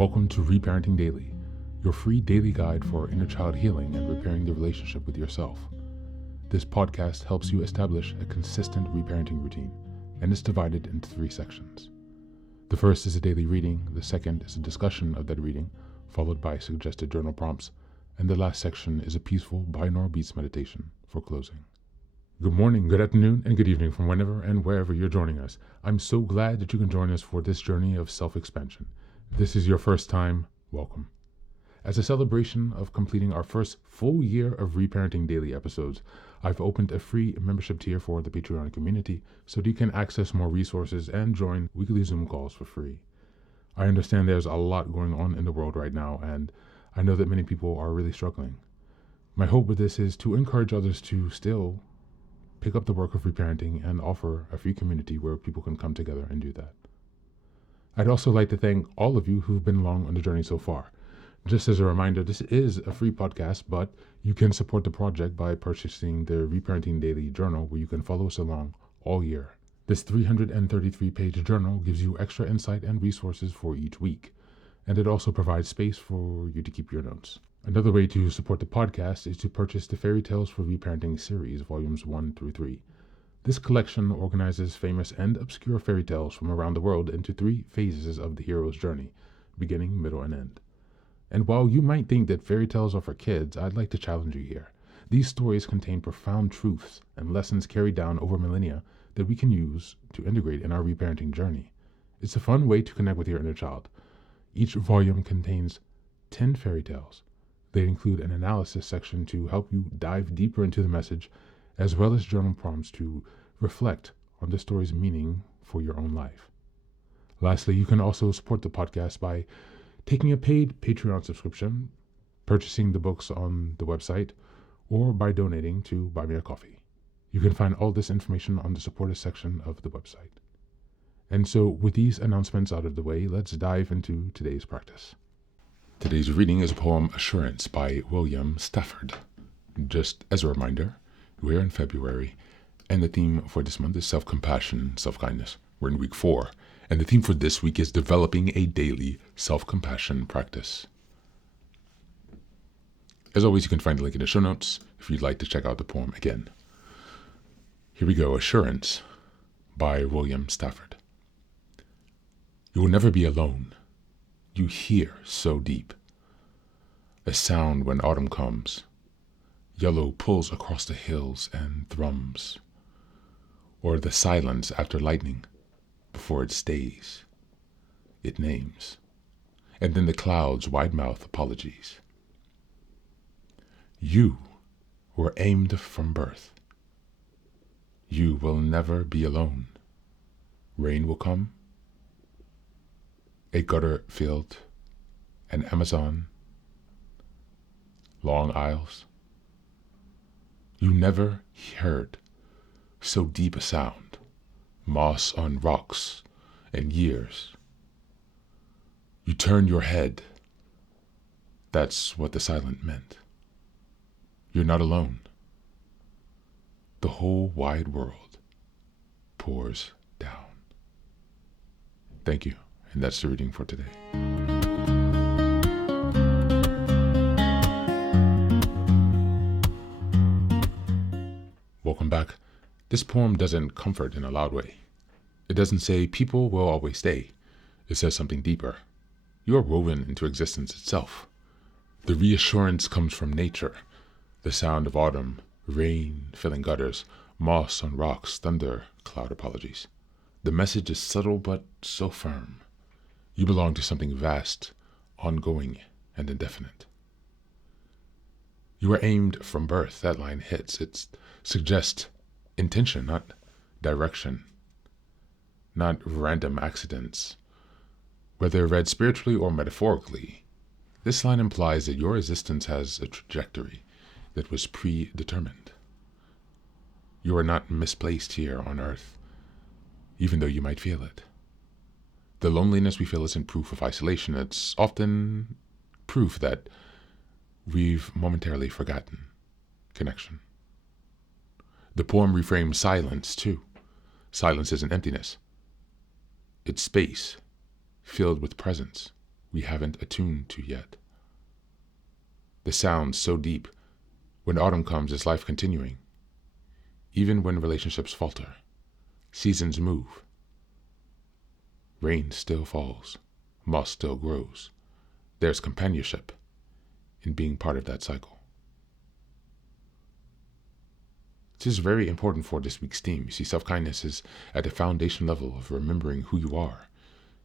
Welcome to Reparenting Daily, your free daily guide for inner child healing and repairing the relationship with yourself. This podcast helps you establish a consistent reparenting routine, and is divided into 3 sections. The first is a daily reading, the second is a discussion of that reading, followed by suggested journal prompts, and the last section is a peaceful binaural beats meditation for closing. Good morning, good afternoon, and good evening from whenever and wherever you're joining us. I'm so glad that you can join us for this journey of self-expansion. If this is your first time, welcome. As a celebration of completing our first full year of Reparenting Daily episodes, I've opened a free membership tier for the Patreon community so that you can access more resources and join weekly Zoom calls for free. I understand there's a lot going on in the world right now, and I know that many people are really struggling. My hope with this is to encourage others to still pick up the work of reparenting and offer a free community where people can come together and do that. I'd also like to thank all of you who've been along on the journey so far. Just as a reminder, this is a free podcast, but you can support the project by purchasing the Reparenting Daily journal, where you can follow us along all year. This 333-page journal gives you extra insight and resources for each week, and it also provides space for you to keep your notes. Another way to support the podcast is to purchase the Fairy Tales for Reparenting series, volumes 1 through 3. This collection organizes famous and obscure fairy tales from around the world into 3 phases of the hero's journey, beginning, middle, and end. And while you might think that fairy tales are for kids, I'd like to challenge you here. These stories contain profound truths and lessons carried down over millennia that we can use to integrate in our reparenting journey. It's a fun way to connect with your inner child. Each volume contains 10 fairy tales. They include an analysis section to help you dive deeper into the message, as well as journal prompts to reflect on the story's meaning for your own life. Lastly, you can also support the podcast by taking a paid Patreon subscription, purchasing the books on the website, or by donating to Buy Me a Coffee. You can find all this information on the supporters section of the website. And so, with these announcements out of the way, let's dive into today's practice. Today's reading is a poem, Assurance, by William Stafford. Just as a reminder, we're in February, and the theme for this month is self-compassion, self-kindness. We're in week 4, and the theme for this week is developing a daily self-compassion practice. As always, you can find the link in the show notes if you'd like to check out the poem again. Here we go, Assurance by William Stafford. You will never be alone. You hear so deep. A sound when autumn comes. Yellow pulls across the hills and thrums. Or the silence after lightning, before it stays. It names. And then the clouds' wide-mouth apologies. You were aimed from birth. You will never be alone. Rain will come. A gutter field. An Amazon. Long aisles. You never heard so deep a sound, moss on rocks and years. You turned your head. That's what the silent meant. You're not alone. The whole wide world pours down. Thank you, and that's the reading for today. Welcome back. This poem doesn't comfort in a loud way. It doesn't say people will always stay. It says something deeper. You are woven into existence itself. The reassurance comes from nature. The sound of autumn, rain filling gutters, moss on rocks, thunder, cloud apologies. The message is subtle but so firm. You belong to something vast, ongoing, and indefinite. You are aimed from birth. That line hits. It suggests intention, not direction, not random accidents. Whether read spiritually or metaphorically, this line implies that your existence has a trajectory that was predetermined. You are not misplaced here on earth, even though you might feel it. The loneliness we feel isn't proof of isolation. It's often proof that we've momentarily forgotten connection. The poem reframes silence, too. Silence isn't emptiness. It's space filled with presence, we haven't attuned to yet. The sounds so deep. When autumn comes, is life continuing? Even when relationships falter, seasons move. Rain still falls, moss still grows. There's companionship in being part of that cycle. This is very important for this week's theme. You see, self-kindness is at the foundation level of remembering who you are,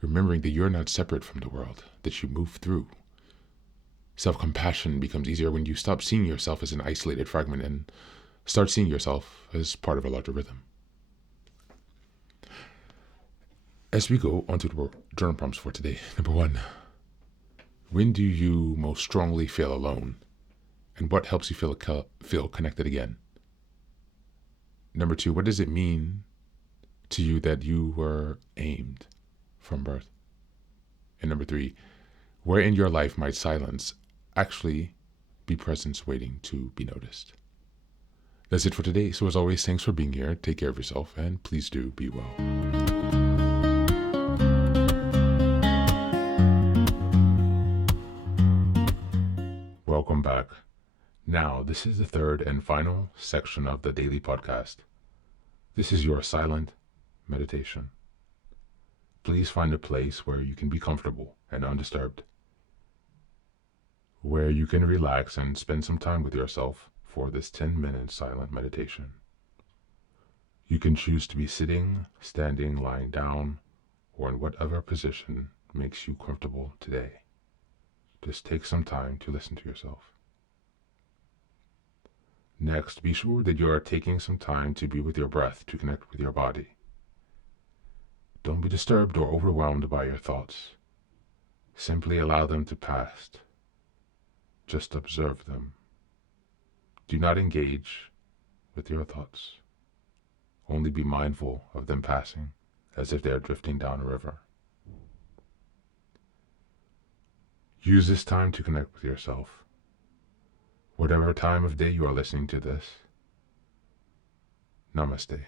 remembering that you're not separate from the world, that you move through. Self-compassion becomes easier when you stop seeing yourself as an isolated fragment and start seeing yourself as part of a larger rhythm. As we go on to the journal prompts for today, number 1, when do you most strongly feel alone? And what helps you feel connected again? Number 2, what does it mean to you that you were aimed from birth? And number 3, where in your life might silence actually be presence waiting to be noticed? That's it for today. So as always, thanks for being here. Take care of yourself, and please do be well. Welcome back. Now, this is the third and final section of the daily podcast. This is your silent meditation. Please find a place where you can be comfortable and undisturbed, where you can relax and spend some time with yourself for this 10-minute silent meditation. You can choose to be sitting, standing, lying down, or in whatever position makes you comfortable today. Just take some time to listen to yourself. Next, be sure that you are taking some time to be with your breath, to connect with your body. Don't be disturbed or overwhelmed by your thoughts. Simply allow them to pass. Just observe them. Do not engage with your thoughts. Only be mindful of them passing, as if they are drifting down a river. Use this time to connect with yourself. Whatever time of day you are listening to this, Namaste.